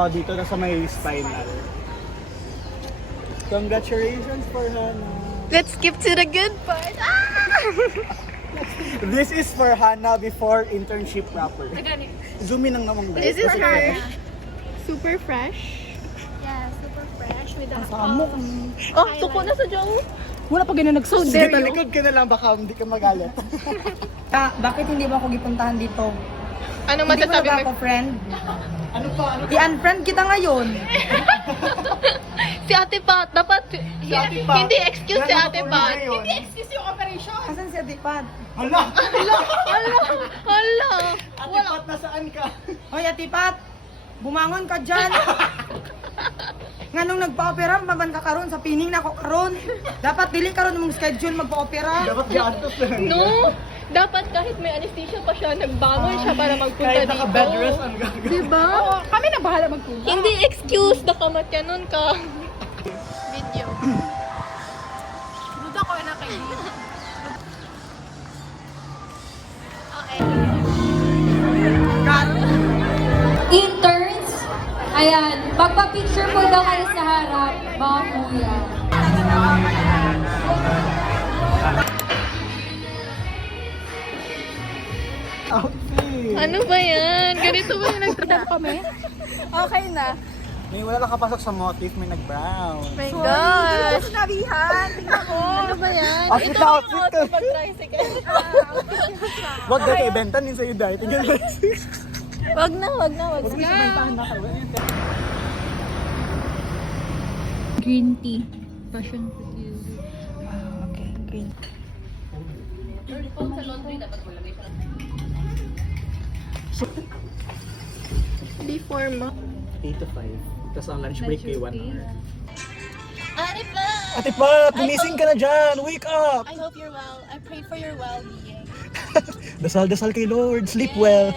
Oh, dito na sa may spinal. Congratulations for Hannah. Let's skip to the good part. This is for Hannah before internship proper. Zoom in ang namang guys. This is Kasi her. fresh. Super fresh. Yeah, super fresh with the Kasama ko. Oh, suko na sa Jong. Wala pa ganun nagsuot. Sige, talikod ka na lang, baka hindi ka magalit. Bakit hindi mo ako gipuntahan dito? Ano Hindi mo na masasabi ba mo? ako friend? Ano pa? I-unfriend kita ngayon. Si Ate Pat, dapat Ate Pat. hindi excuse si Ate Pat. Hindi excuse yung operation. Asan si Ate Pat? Hala! Hala. Ate Pat, nasaan ka? Hoy Ate Pat, bumangon ka dyan. Nga nung nagpa-opera, maban ka karon sa pining na ako karon. Dapat dili karon mong schedule magpa-opera. Dapat gatos na lang. No. Dapat kahit may anesthesia pa siya, nagbangon siya para magpunta Kahit dito. naka-bed rest, ang gagawin. Diba? Kami na bahala magpunta. Hindi excuse na kamatyanon ka. Video. Duda ko na kayo. Interns, ayan, pagpa-picture po daw kayo sa harap, mga kuya. Outfit! Ano ba yan? Ganito ba yung nagtrap kami? Okay na. May wala nakapasok sa motif, may nag-brown. My gosh! Sinabihan. Tingnan ko. Ano ba yan? Outfit Ito na ba outfit yung ka. outfit pag-tricycle? Wag ka ibenta din sa'yo dahil. Tingnan mo. Wag na, wag na, wag Huwag mo na. ibentahan na kayo. Green tea. Passion fruit. Okay, green. Before mo. 8 to 5. Tapos ang lunch break kay 1 hour. Ate pa! Ate Pat, gumising ka na dyan! Wake up! I hope you're well. I pray for your well-being. Dasal-dasal kay Lord. Sleep well.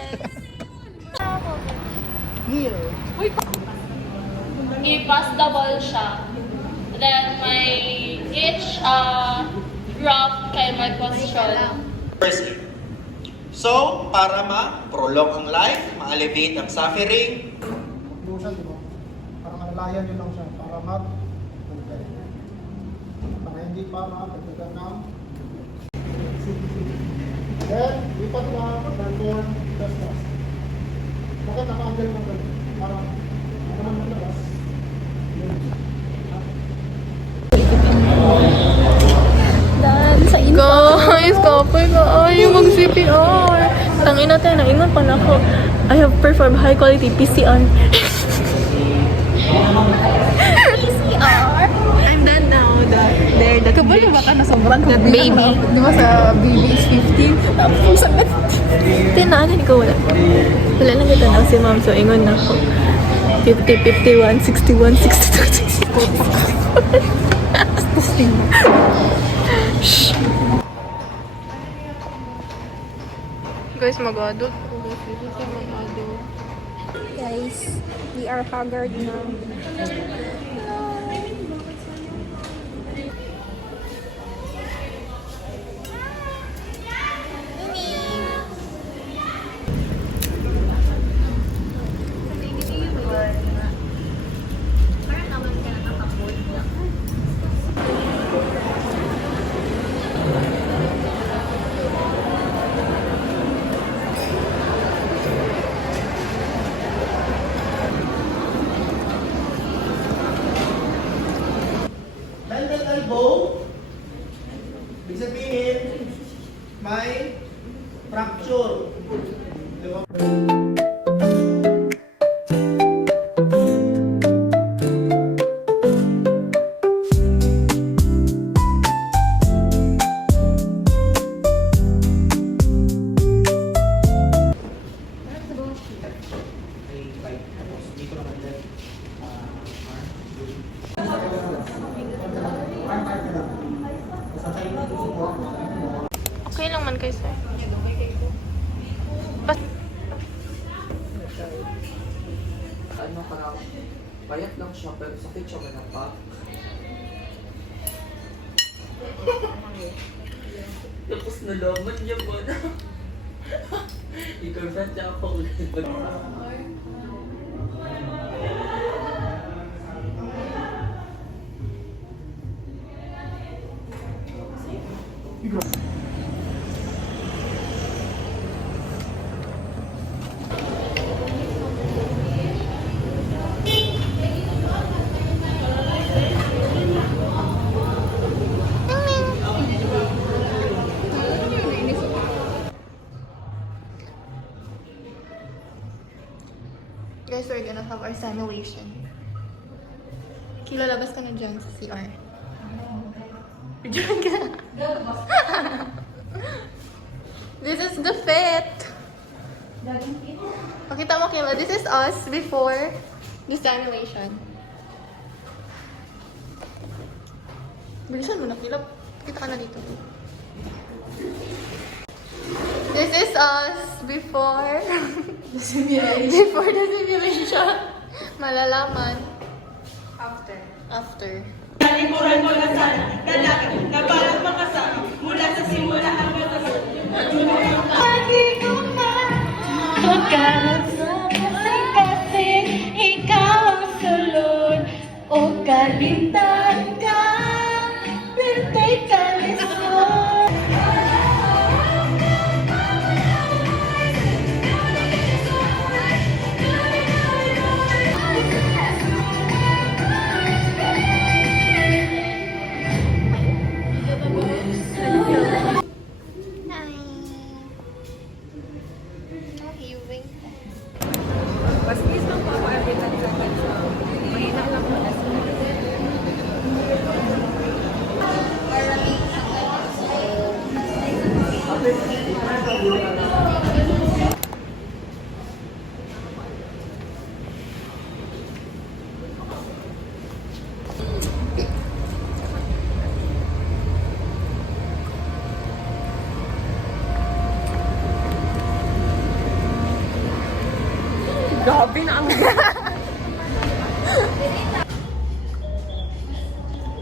Meal. I-pass the ball siya. Then may each graph kay may question. Firstly. So, para ma-prolong ang life, ma-alleviate ang suffering, Busan, di ba? Parang alalayan yun lang siya. Para para hindi pa makapagdagan ng then, lipat na downward thrust. Bakit naka-angle mo ganun? Para naman malabas. Guys, kapay ka. Ayaw mag-CPR. Tangin natin, naingon pa na ako. I have performed high quality PCR. PCR? I'm done now. There, that Kabalo ba ka na sobrang baby. Di ba sa baby is 15? Tapos sakit. Tinaanan ko wala. Wala lang kita na si ma'am. So, ingon na ako. 50, 51, 61, 62, 63. Shh. Guys, mag-adult po. Dito sa mag-adult. Guys, we are haggard now. Bended elbow. Ibig sabihin, may fracture. Di ba? Okay lang man kayo, sir. Ano parang payat lang siya pero sakit siya manapak. Tapos nalaman niya ba na i-confront niya ako ulit. Guys, we're gonna have our simulation. Kilo, labas ka na dyan sa CR. Diyan ka. This is the fit. Pakita mo, Kilo. This is us before the simulation. Bilisan mo na, Kilo. Pakita ka na dito. This is us before the simulation. Before the simulation. Malalaman. After. Talikuran mo na sana, lalaki, na balang makasama, mula sa simula hanggang sa lagi ko na, kasi ikaw ang sulod, o kalintang ka, birthday ka lisod.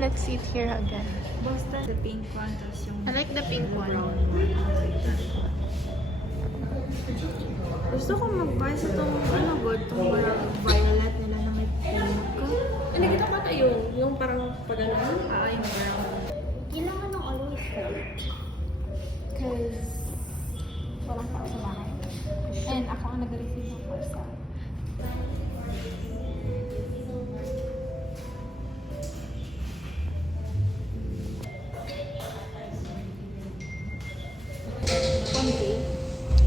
Let's sit here again. The pink one, tapos yung I like the pink one. gusto ko mag-buy sa itong ano ba, itong violet nila na may pink. Hindi kita pa tayo, yung parang pag-ano, yung parang... Kailangan ng always white. Cause walang pa sa bahay. And ako ang nag-receive ng parcel.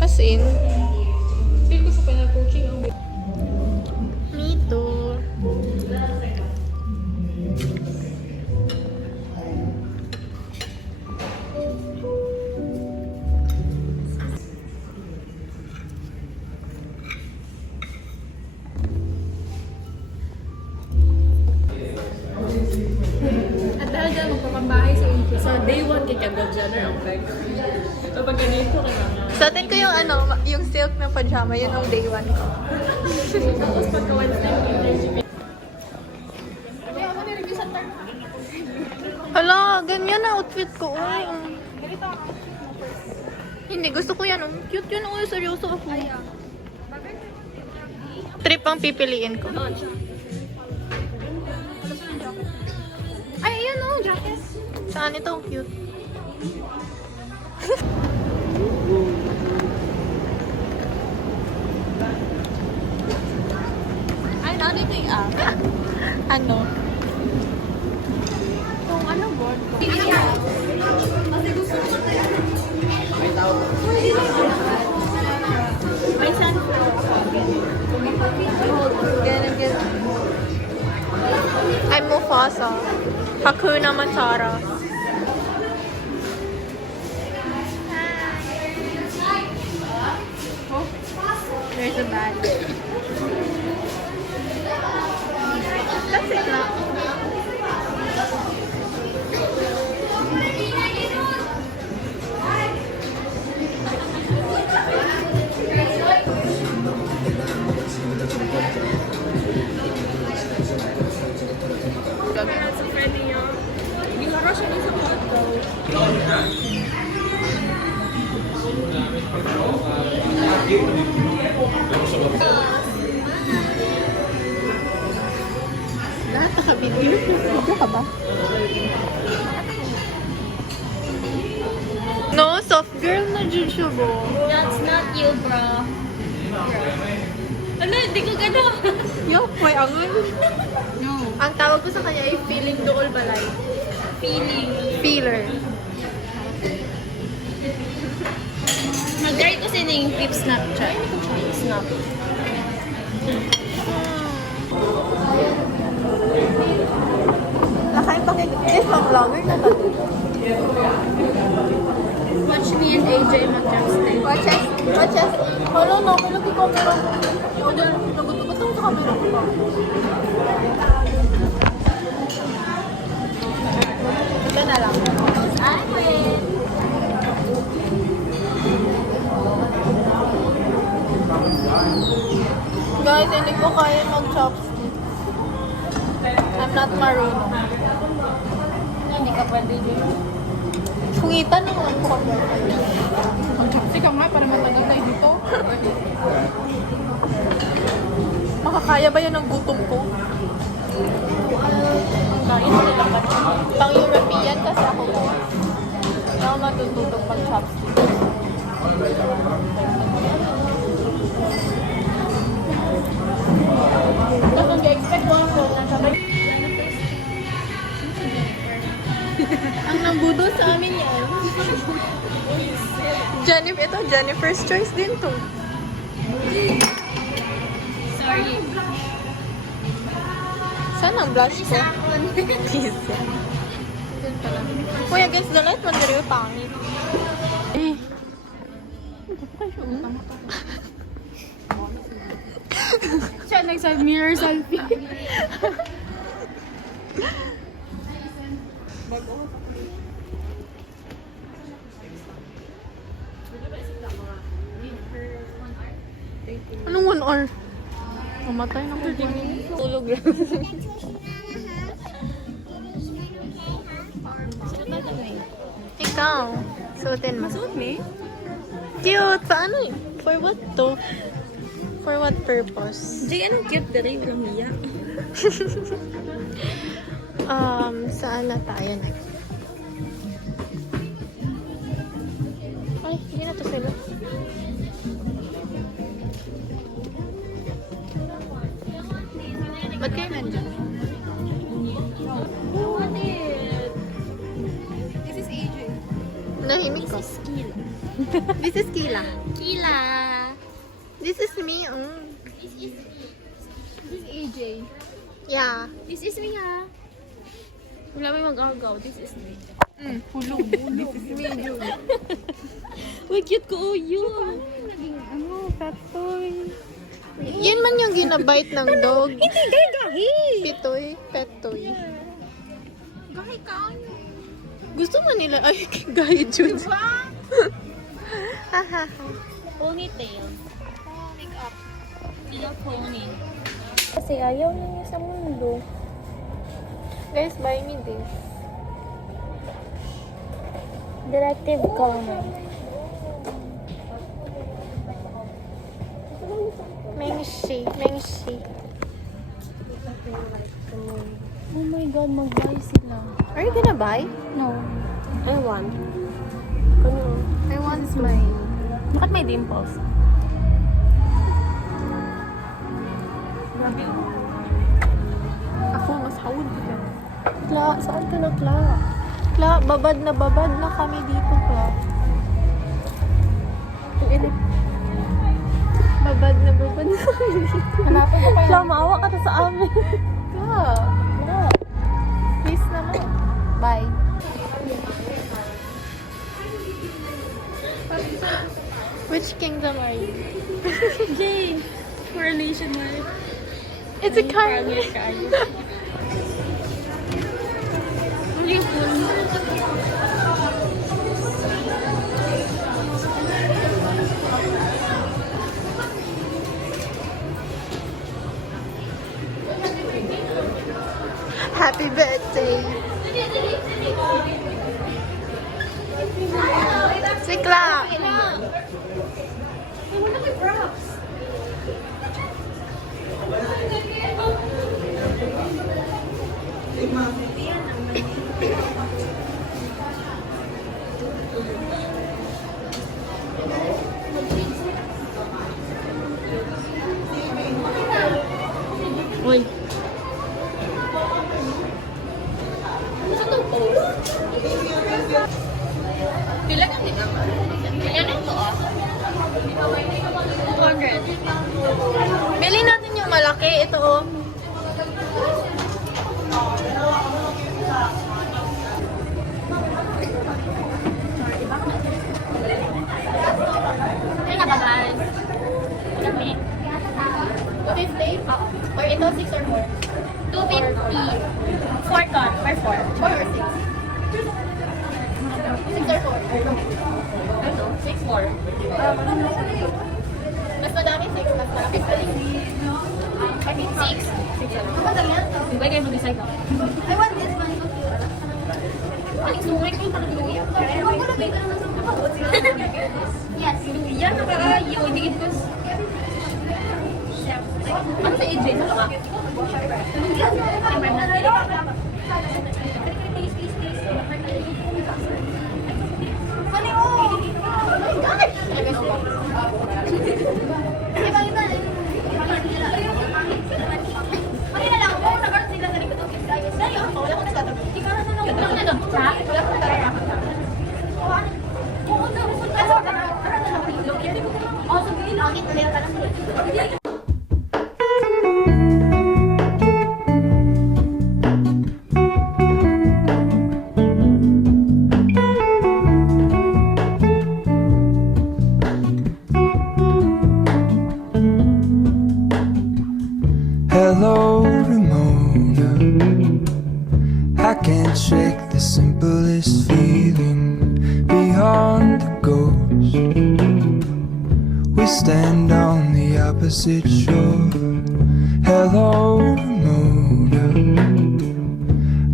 As in, Feel ko sa pinag-coaching ang... me too. At dahil dyan, magpapambahay sa day 1 kay Kendall Jenner ang bag. Kapag ganito ka na. Sa atin ko yung ano, yung silk na pajama, yun ang day 1 ko. Tapos pagka Wednesday, internship. Hala, ganyan na outfit ko. Uy, Hindi, gusto ko yan. Cute yun. Uy, seryoso ako. Trip ang pipiliin ko. Ay, ayan o, jacket. Saan ito? Cute. Ay, natin ito yung Ano? Yung ano board ko. May sunflower pocket. Ganun, ganun. I'm Mufasa. Hakuna Matata. There's a bag. That's it na. Kaya sa friend niya, ginara siya din sa kwarto. Naka-video? Video ka ba? No, soft girl na dyan siya, bro. That's not you, bro. Ano, hindi ko gano'n. Yo, may angon. No. Ang tawag ko sa kanya ay feeling dool balay. Feeling. Feeler. Mag-try ko sa yung flip Snapchat. Snap. Nakain pa kay Chris, ang vlogger na to. Watch me and AJ mag-chopstick. Watches. Hala, no, may lagi camera ko. Nagutugot sa camera ko pa. Ito na lang. Guys, hindi ko kaya mag-chopstick. I'm not marunong. Hindi ka pwede dito. Kungitan naman ko kami. Mag-chopstick ka nga para matagal tayo dito. Makakaya ba yan ng gutom ko? Kain na lang ba? Pang-European kasi ako ko. Hindi ako matututog pag-chopstick. Tapos ang expect ko ako na sabay. Ang nambudo sa amin yan. Jennifer's choice din to. Sorry. Saan ang blush ko? Kisa. Kuya guys, the light man dito pangit. Siya nagsa-mirror selfie. Anong 1 hour? Mamatay na ko. Tulog lang. Ikaw, suotin mo. Suot me? Cute! Paano eh? For what to? For what purpose? Jay, anong cute na rin? Walang hiya. Saan na tayo next? Ay, hindi na to sila. Ba't kayo nandyan? This is AJ. Nahimik ko. This is Kila. Kila. This is me. This is AJ. Yeah. This is me, ha? Wala may mag-agaw. This is me. Hulog. This is me, June. Uy, cute ko. Oh, yun. Pet toy. Yun man yung ginabite ng dog. Hindi, gahi. Pitoy. Pet toy. Gahi ka. Gusto man nila. Ay, gahi, June. Ponytail. Makeup. Feel pony. Kasi ayaw na niya sa mundo. Guys, buy me this. Directive Conan. Mengshi. Oh my God, mag-buy sila. Are you gonna buy? No. I want. I want my... Look at my dimples. Ako, mas hawad ko dyan. Kla, saan ka na, Kla? Kla, babad na kami dito, Kla. Babad na kami dito. Hanapin ko pa Kla, maawa ka na sa amin. Kla, please naman. Bye. Which kingdom are you? Jay, coronation mark. It's a car. Happy birthday. Sikla. malaki. Ito, oh. Ay, guys. Kami. 250? Or ito, 6 or 4? 250. 4 con. Or 4. 4 or 6? 6 or 4? 6 more. Mas madami 6. Mas malaki 6. I mean, 6. Pwede kayo mag-decide ako. I want this one. Ay, sorry ko yung luya. Yes. Luya, nakakayo. Hindi ko. Ano sa AJ? Sa laka? Hello, Ramona. I can't shake the simplest feeling beyond the ghost. We stand on the opposite shore. Hello, Ramona.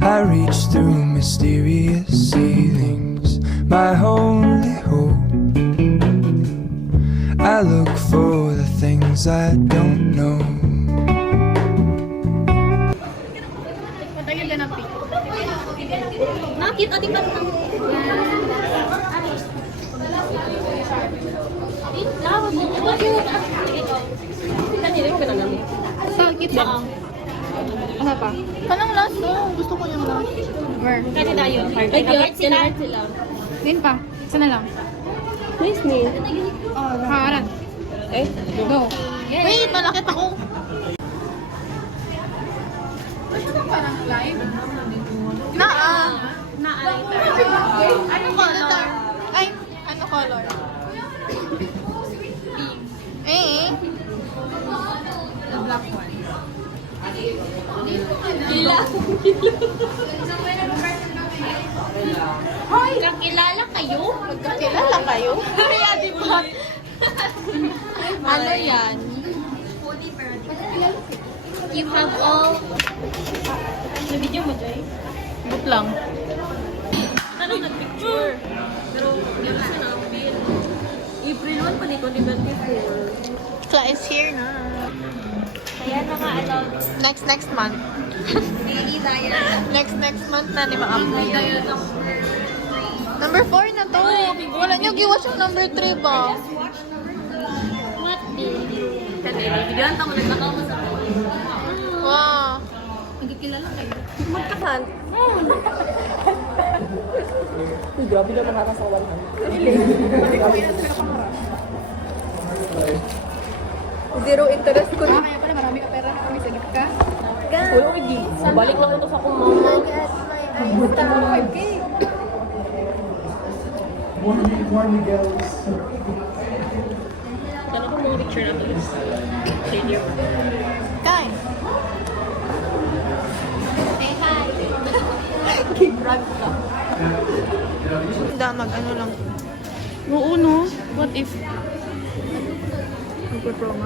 I reach through mysterious ceilings, my only hope. I look for the things I don't know. Matagil ka ng pick. Nakita, tingnan mo. Sakit ba? Ano pa? Panang last ko. Gusto ko yung last. Where? Kasi tayo. Ay, cute. Kinart sila. Din pa. Isa na lang. Nice me. Hakaran. Eh, Go. Wait, malakit ako. Parang live? Ano color? Ay, ano color? Eh. The black one. Hoy, nakilala kayo? Magkakilala kayo? Kaya di ba? Ano yan? You have all... Na-video mo, Joy? Book lang. tanong nag-picture. Pero, yun siya na ang bill. April 1 pa ni 2024. Kla is here na. Kaya mga ano... Next month. Daily diet. Next month na ni ma-upload. Number 4 na to. Wala niyo giwatch yung number 3 ba? What daily? Kasi, bigyan tamo nagtakaw mo sa Wow. Magkikilala kayo? magkasan. Grabe na nakakasawan. Zero interest ko. Kaya pala marami ka pera na kami sa gift ka. Uy, hindi. Balik lang ito sa akong mama. More Miguel's. Yan ako mga picture na to. Stadium. Kain. Say hi. Kibrag ka. Hindi, mag-ano lang. Oo, no? What if? Mag-promo.